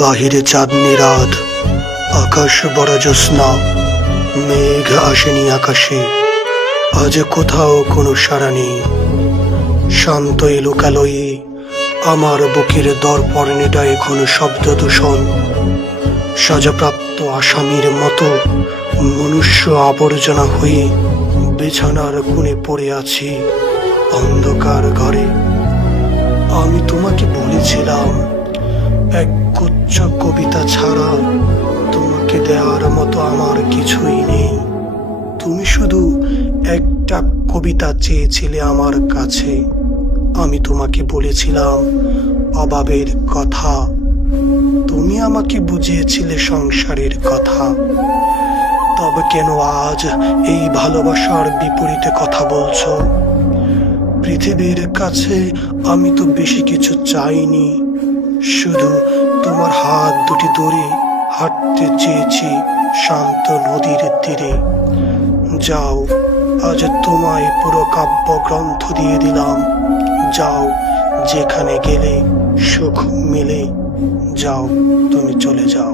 বাহিরে চাঁদনি রাত, আকাশ বড় জ্যোৎস্না, মেঘ আসেনি আকাশে, আজ কোথাও কোনো সাড়া নেই। শান্ত এই লোকালয়ে আমার বুকের দরপর্ণেটা এখন শব্দ দূষণ। সাজাপ্রাপ্ত আসামির মতো মনুষ্য আবর্জনা হয়ে বিছানার কোণে পড়ে আছি অন্ধকার ঘরে। আমি তোমাকে বলেছিলাম, এক গুচ্ছ কবিতা ছাড়া তোমাকে দেওয়ার মতো আমার কিছুই নেই। তুমি শুধু একটা কবিতা চেয়েছিলে আমার কাছে। আমি তোমাকে বলেছিলাম অভাবের কথা, তুমি আমাকে বুঝিয়েছিলে সংসারের কথা। তবে কেন আজ এই ভালোবাসার বিপরীতে কথা বলছো? পৃথিবীর কাছে আমি তো বেশি কিছু চাইনি, শুধু তোমার হাত দুটি ধরে হাঁটতে চেয়েছি শান্ত নদীর তীরে। যাও, আজ তোমায় পুরো কাব্যগ্রন্থ দিয়ে দিলাম। যাও, যেখানে গেলে সুখ মিলে। যাও, তুমি চলে যাও।